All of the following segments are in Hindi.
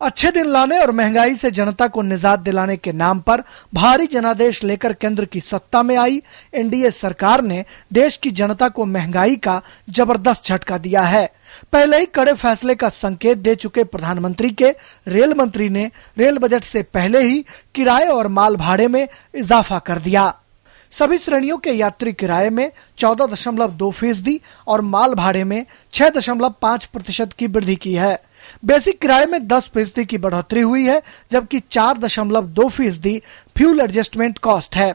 अच्छे दिन लाने और महंगाई से जनता को निजात दिलाने के नाम पर भारी जनादेश लेकर केंद्र की सत्ता में आई एनडीए सरकार ने देश की जनता को महंगाई का जबरदस्त झटका दिया है। पहले ही कड़े फैसले का संकेत दे चुके प्रधानमंत्री के रेल मंत्री ने रेल बजट से पहले ही किराए और माल भाड़े में इजाफा कर दिया। सभी श्रेणियों के यात्री किराए में 14.2% और माल भाड़े में 6.5% की वृद्धि की है। बेसिक किराए में 10% की बढ़ोतरी हुई है, जबकि 4.2% फ्यूल एडजस्टमेंट कॉस्ट है।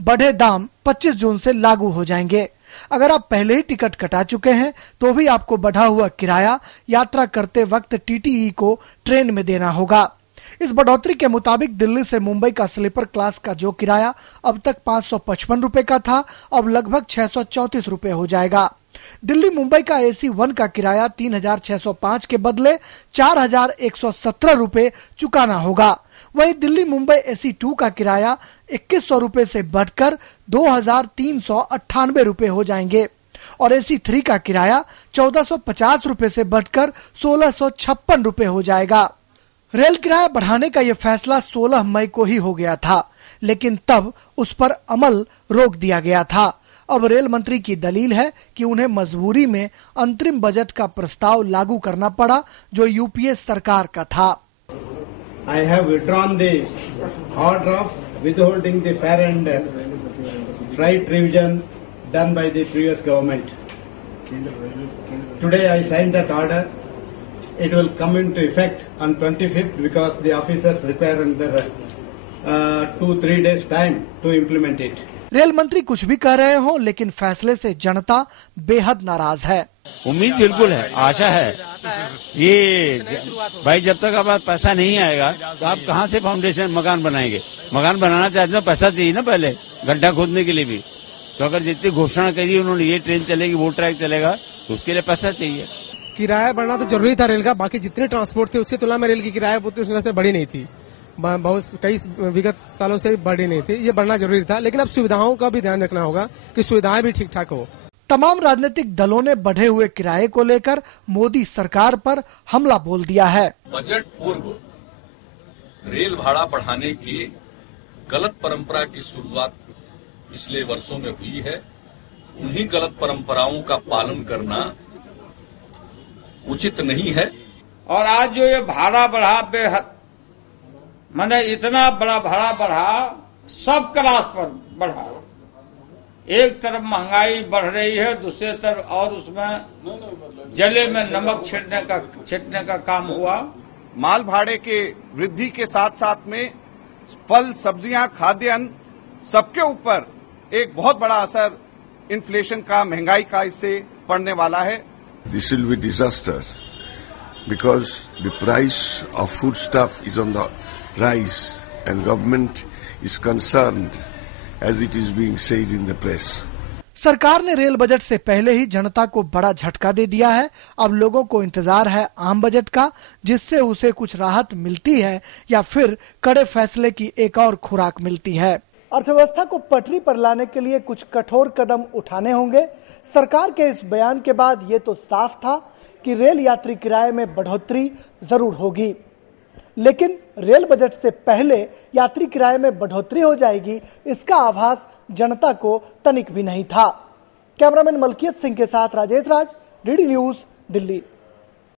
बढ़े दाम 25 जून से लागू हो जाएंगे। अगर आप पहले ही टिकट कटा चुके हैं तो भी आपको बढ़ा हुआ किराया यात्रा करते वक्त टीटीई को ट्रेन में देना होगा। इस बढ़ोतरी के मुताबिक दिल्ली से मुंबई का स्लीपर क्लास का जो किराया अब तक 555 रुपए का था, अब लगभग 634 रुपए हो जाएगा। दिल्ली मुंबई का एसी 1 का किराया 3605 के बदले 4117 रुपए चुकाना होगा। वहीं दिल्ली मुंबई एसी 2 का किराया 2100 रुपए से बढ़कर 2398 रुपए हो जाएंगे और एसी 3 का किराया 1450 रुपए से बढ़कर 1656 रुपए हो जाएगा। रेल किराया बढ़ाने का यह फैसला 16 मई को ही हो गया था, लेकिन तब उस पर अमल रोक दिया गया था। अब रेल मंत्री की दलील है कि उन्हें मजबूरी में अंतरिम बजट का प्रस्ताव लागू करना पड़ा, जो यूपीए सरकार का था। I have withdrawn the order of withholding the fare and freight revision done by the previous government. Today I signed that order. It will come into effect on 25th because the officers require another 2-3 days time to implement it. Rail मंत्री कुछ भी कह रहे हो, लेकिन फैसले से जनता बेहद नाराज है। उम्मीद बिल्कुल है, आशा है। ये भाई जब तक आप पैसा नहीं आएगा तो आप कहाँ से फाउंडेशन मकान बनाएंगे? मकान बनाना चाहते हैं पैसा चाहिए ना, पहले गड्ढा खोदने के लिए भी। तो अगर जितनी घोषणा करी उन्होंने, ये ट्रेन चलेगी वो ट्रैक चलेगा, तो उसके लिए पैसा चाहिए। किराया बढ़ना तो जरूरी था रेल का, बाकी जितने ट्रांसपोर्ट थे उसकी तुलना में रेल की किराया उस से बढ़ी नहीं थी। बहुत कई विगत सालों से बढ़ी नहीं थी, ये बढ़ना जरूरी था। लेकिन अब सुविधाओं का भी ध्यान रखना होगा कि सुविधाएं भी ठीक ठाक हो। तमाम राजनीतिक दलों ने बढ़े हुए किराए को लेकर मोदी सरकार पर हमला बोल दिया है। बजट पूर्व रेल भाड़ा बढ़ाने की गलत परंपरा की शुरुआत पिछले वर्षों में हुई है। उन्हीं गलत परंपराओं का पालन करना उचित नहीं है। और आज जो ये भाड़ा बढ़ा, बेहद मैंने इतना बड़ा भाड़ा बढ़ा, सब क्लास पर बढ़ा। एक तरफ महंगाई बढ़ रही है, दूसरी तरफ और उसमें जले में नमक छिड़कने का काम हुआ। माल भाड़े के वृद्धि के साथ साथ में फल, सब्जियां, खाद्यान्न सबके ऊपर एक बहुत बड़ा असर इन्फ्लेशन का, महंगाई का इससे पड़ने वाला है। This will be disaster because the price of foodstuff is on the rise and government is concerned as it is being said in the press. सरकार ने रेल बजट से पहले ही जनता को बड़ा झटका दे दिया है। अब लोगों को इंतजार है आम बजट का, जिससे उसे कुछ राहत मिलती है या फिर कड़े फैसले की एक और खुराक मिलती है। अर्थव्यवस्था को पटरी पर लाने के लिए कुछ कठोर कदम उठाने होंगे। सरकार के इस बयान के बाद ये तो साफ था कि रेल यात्री किराए में बढ़ोतरी जरूर होगी, लेकिन रेल बजट से पहले यात्री किराए में बढ़ोतरी हो जाएगी, इसका आभास जनता को तनिक भी नहीं था। कैमरामैन मलकियत सिंह के साथ राजेश राज, डीडी न्यूज, दिल्ली।